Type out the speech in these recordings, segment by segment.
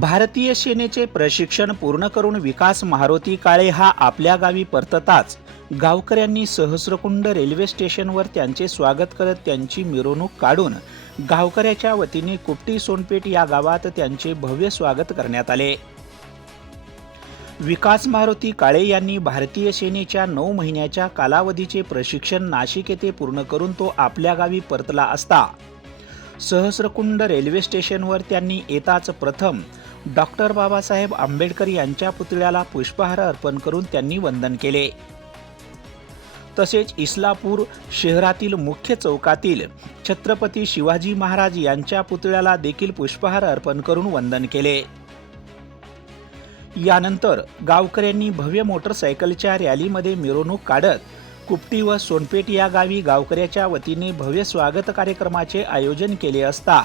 भारतीय सेनेचे प्रशिक्षण पूर्ण करून विकास महारोती काळे हा आपल्या गावी परतताच गावकऱ्यांनी सहस्रकुंड रेल्वे स्टेशनवर त्यांचे स्वागत करत त्यांची मिरवणूक काढून गावकऱ्याच्या वतीने कुपटी सोनपेठ या गावात त्यांचे भव्य स्वागत करण्यात आले. विकास मारुती काळे यांनी भारतीय सेनेच्या नऊ महिन्याच्या कालावधीचे प्रशिक्षण नाशिक येथे पूर्ण करून तो आपल्या गावी परतला असता. सहस्रकुंड रेल्वे स्टेशनवर त्यांनी येताच प्रथम डॉक्टर बाबासाहेब आंबेडकर यांच्या पुतळ्याला पुष्पहार अर्पण करून त्यांनी वंदन केले. तसेच इस्लापूर शहरातील मुख्य चौकातील छत्रपती शिवाजी महाराज यांच्या पुतळ्याला देखील पुष्पहार अर्पण करून वंदन केले. यानंतर गावकऱ्यांनी भव्य मोटरसायकलच्या रॅलीमध्ये मिरवणूक काढत कुपटी व सोनपेठ या गावी गावकऱ्याच्या वतीने भव्य स्वागत कार्यक्रमाचे आयोजन केले असता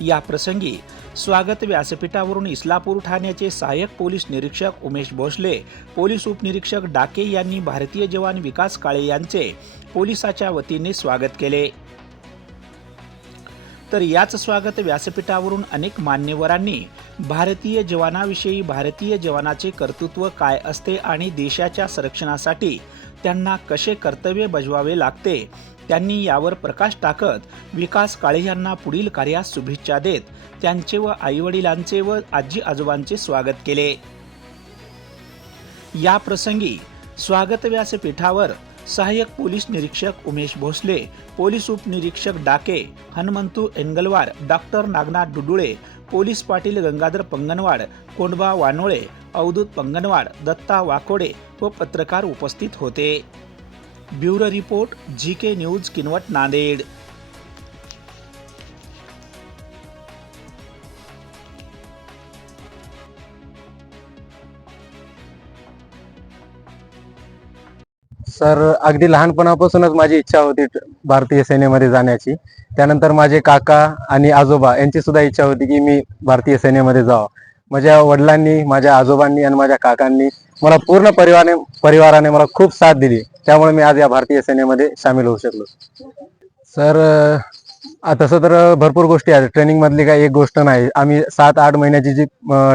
या प्रसंगी स्वागत व्यासपीठावरून इस्लापूर ठाण्याचे सहाय्यक पोलीस निरीक्षक उमेश भोसले पोलीस उपनिरीक्षक डाके यांनी भारतीय जवान विकास काळे यांचे पोलिसाच्या वतीने स्वागत केले. तर याच स्वागत व्यासपीठावरून अनेक मान्यवरांनी भारतीय जवानाविषयी भारतीय जवानाचे कर्तृत्व काय असते आणि देशाच्या संरक्षणासाठी त्यांना कसे कर्तव्य बजवावे लागते त्यांनी यावर प्रकाश टाकत विकास काळे यांना पुढील कार्यास शुभेच्छा देत त्यांचे व आईवडिलांचे व आजी आजोबांचे स्वागत केले. या प्रसंगी स्वागत व्यासपीठावर सहाय्यक पोलीस निरीक्षक उमेश भोसले पोलीस उपनिरीक्षक डाके हनुमंतू एंगलवार डॉक्टर नागनाथ डुडुळे पोलीस पाटील गंगाधर पंगनवाड कोंडबा वानोळे अवधूत पंगनवाड दत्ता वाकोडे व पत्रकार उपस्थित होते. Bureau report G K news Kinwat Nanded. Sir अगदी लहानपणापासूनच माझी इच्छा होती भारतीय सेनेमध्ये जाण्याची. त्यानंतर माझे काका आणि आजोबा यांची सुद्धा इच्छा होती की मी भारतीय सेनेमध्ये जावं. माझ्या वडिलांनी माझ्या आजोबांनी आणि माझ्या काकांनी मला पूर्ण परिवाराने परिवाराने मला खूप साथ दिली. त्यामुळे मी आज या भारतीय सेनेमध्ये सामील होऊ शकलो. सर तसं तर भरपूर गोष्टी आहेत. ट्रेनिंग मधली काही एक गोष्ट नाही. आम्ही सात आठ महिन्याची जी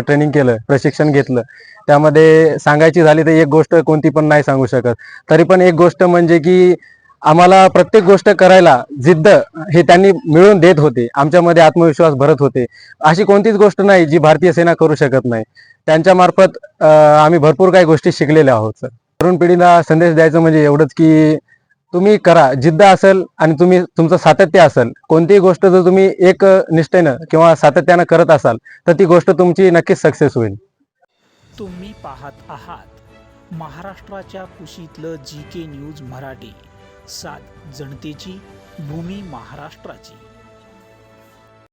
ट्रेनिंग केलं प्रशिक्षण घेतलं त्यामध्ये सांगायची झाली तर एक गोष्ट कोणती पण नाही सांगू शकत. तरी पण एक गोष्ट म्हणजे की आम्हाला प्रत्येक गोष्ट करायला जिद्द हे त्यांनी मिळवून देत होते. आमच्यामध्ये आत्मविश्वास भरत होते. अशी कोणतीच गोष्ट नाही जी भारतीय सेना करू शकत नाही. त्यांच्या मार्फत आम्ही भरपूर काही गोष्टी शिकलेल्या आहोत सर. तरुण पिढीला संदेश द्यायचं म्हणजे एवढंच की तुम्ही करा जिद्द असेल आणि तुम्ही तुमचं सातत्य असेल. कोणतीही गोष्ट जर तुम्ही एक निष्ठेनं किंवा सातत्यानं करत असाल तर ती गोष्ट तुमची नक्कीच सक्सेस होईल. तुम्ही पाहत आहात महाराष्ट्राच्या कुशीतलं जी के न्यूज मराठी. सात जनतेची भूमी महाराष्ट्राची.